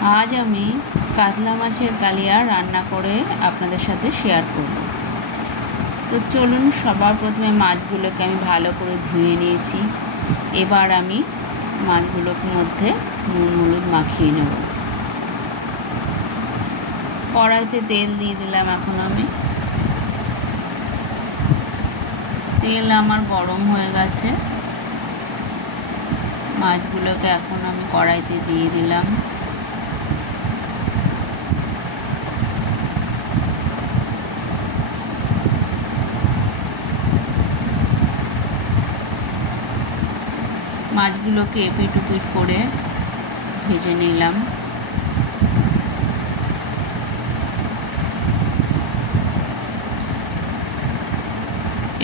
আজ আমি কাতলা মাছের কালিয়া রান্না করে আপনাদের সাথে শেয়ার করব। তো চলুন সবার প্রথমে মাছগুলোকে আমি ভালো করে ধুয়ে নিয়েছি। এবার আমি মাছগুলোর মধ্যে নুন, হলুদ মাখিয়ে নেব। কড়াইতে তেল দিয়ে দিলাম এখন আমি। তেল আমার গরম হয়ে গেছে। মাছগুলোকে এখন আমি কড়াইতে দিয়ে দিলাম। মাছগুলোকে এপিট উপিট করে ভেজে নিলাম।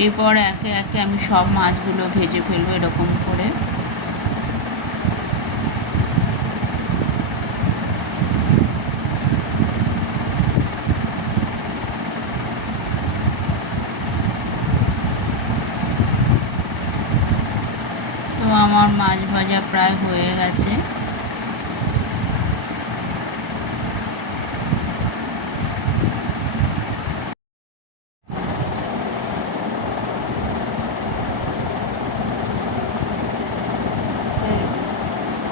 এরপর একে একে আমি সব মাছগুলো ভেজে ফেলব এরকম করে তো আমার মাছ ভাজা প্রায় হয়ে গেছে।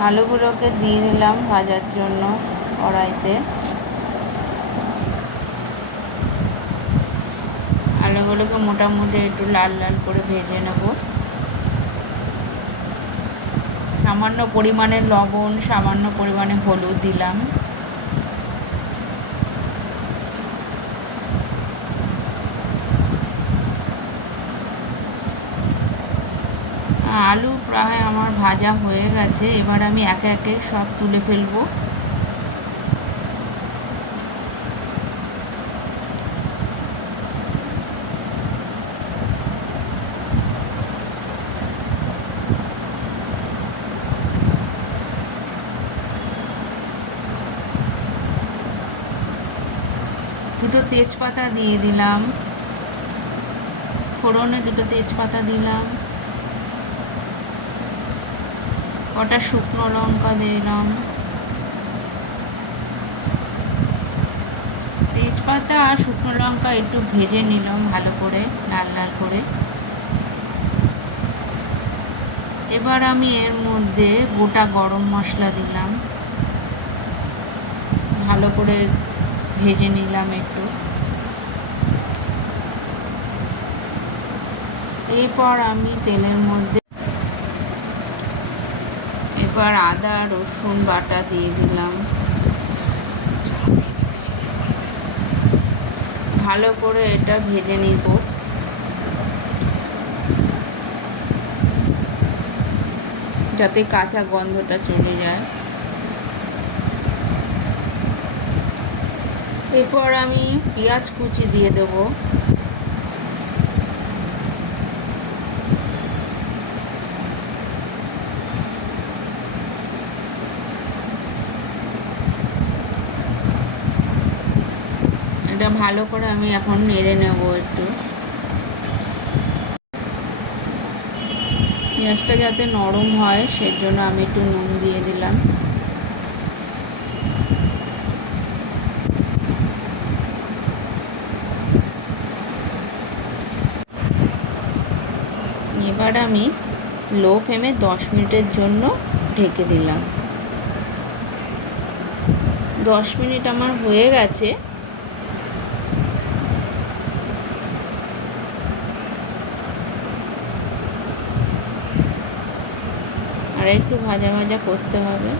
আলুগুলোকে দিয়ে দিলাম ভাজার জন্য কড়াইতে। আলুগুলোকে মোটামুটি একটু লাল লাল করে ভেজে নেব। সামান্য পরিমাণে লবণ, সামান্য পরিমাণে হলুদ দিলাম। আলু প্রায় আমার ভাজা হয়ে গেছে, এবার আমি একে একে সব তুলে ফেলব। দুটো তেজপাতা দিয়ে দিলাম। ফোড়নে দুটো তেজপাতা দিলাম। কটা শুকনো লঙ্কা দিলাম। তেজপাতা আর শুকনো লঙ্কা একটু ভেজে নিলাম ভালো করে, লাল লাল করে। এবার আমি এর মধ্যে গোটা গরম মশলা দিলাম। ভালো করে ভেজে নিলাম একটু। এরপর আমি তেলের মধ্যে এবার আদা, রসুন বাটা দিয়ে দিলাম। ভালো করে এটা ভেজে নিব। যাতে কাঁচা গন্ধটা চলে যায়। এরপর আমি পেঁয়াজ কুচি দিয়ে দেবো। এটা ভালো করে আমি এখন নেড়ে নেব একটু। পেঁয়াজটা যাতে নরম হয়, সেজন্য আমি একটু নুন দিয়ে দিলাম। এবার আমি লো ফ্লেমে দশ মিনিটের জন্য ঢেকে দিলাম। দশ মিনিট আমার হয়ে গেছে। আর একটু ভাজা ভাজা করতে হবে।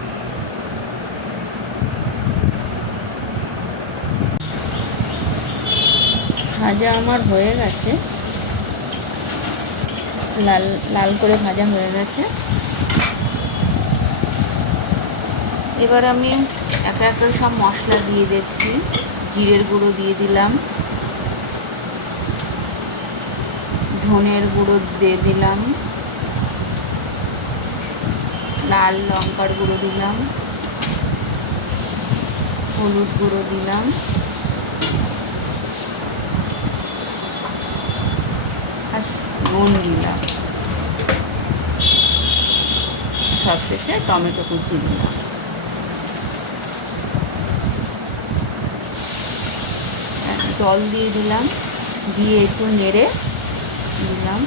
ভাজা আমার হয়ে গেছে। লাল লাল করে ভাজা হয়ে গেছে। এবার আমি একা একা সব মশলা দিয়ে দিচ্ছি। জিরের গুঁড়ো দিয়ে দিলাম। ধনের গুঁড়ো দিয়ে দিলাম। লাল লঙ্কার গুঁড়ো দিলাম। হলুদ গুঁড়ো দিলাম। নুন দিলাম সবশেষে টমেটো কুচি দিলাম। হ্যাঁ, জল দিয়ে দিলাম, দিয়ে একটু নেড়ে দিলাম।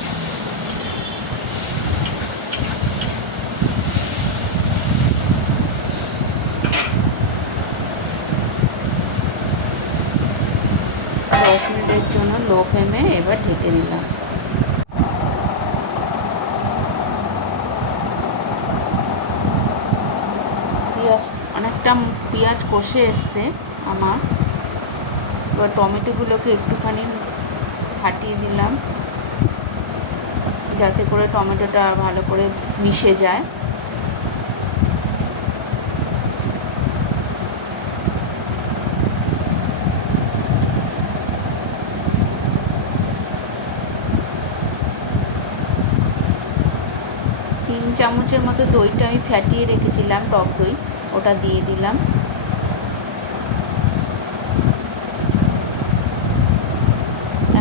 দশ মিনিটের জন্য লো ফ্লেমে এবার ঢেকে নিলাম অনেকটা পেঁয়াজ কষে এসছে আমার। এবার টমেটোগুলোকে একটুখানি ফাটিয়ে দিলাম, যাতে করে টমেটোটা ভালো করে মিশে যায়। তিন চামচের মতো দইটা আমি ফ্যাটিয়ে রেখেছিলাম টক দই। ওটা দিয়ে দিলাম।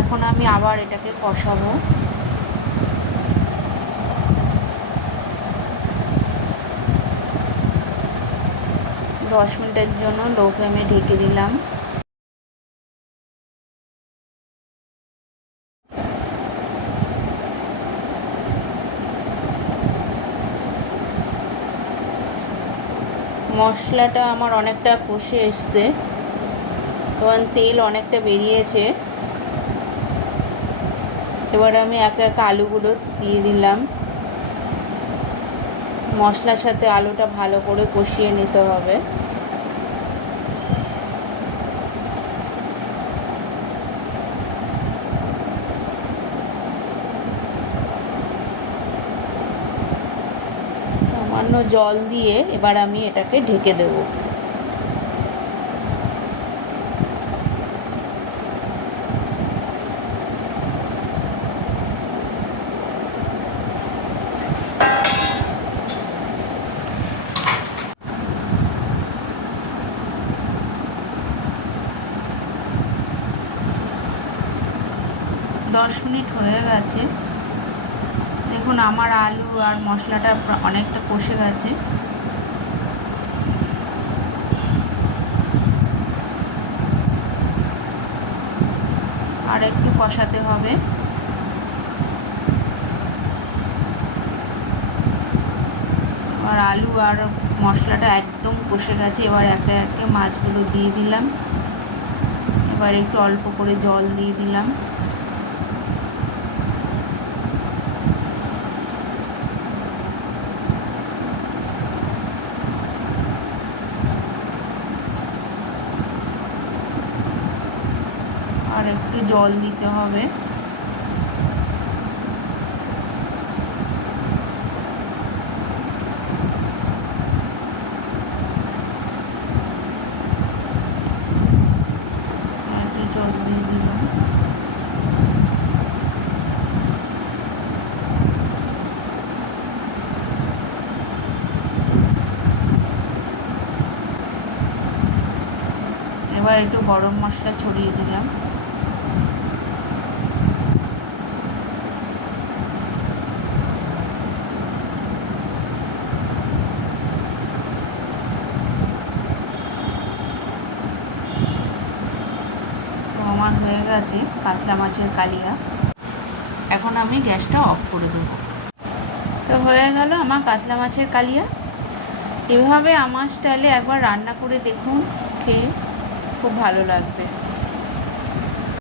এখন আমি আবার এটাকে কষাবো। দশ মিনিটের জন্য লো ফ্লেমে ঢেকে দিলাম। মশলাটা আমার অনেকটা কষে এসছে। তখন তেল অনেকটা বেরিয়েছে। এবার আমি একে এক আলুগুলো দিয়ে দিলাম। মশলার সাথে আলুটা ভালো করে কষিয়ে নিতে হবে। সামান্য জল দিয়ে এবার আমি এটাকে ঢেকে দেবো। দশ মিনিট হয়ে গেছে। দেখুন, আমার আলু আর মশলাটা অনেকটা কষে গেছে। আর একটু কষাতে হবে। আর আলু আর মশলাটা একদম কষে গেছে। এবার একে একে মাছগুলো দিয়ে দিলাম। এবার একটু অল্প করে জল দিয়ে দিলাম। একটু জল দিতে হবে। এবার একটু গরম মশলা ছড়িয়ে দিলাম। আমার হয়ে গেছে কাতলা মাছের কালিয়া। এখন আমি গ্যাসটা অফ করে দেবো। তো হয়ে গেল আমার কাতলা মাছের কালিয়া। এভাবে আমার স্টাইলে একবার রান্না করে দেখুন, খেয়ে খুব ভালো লাগবে।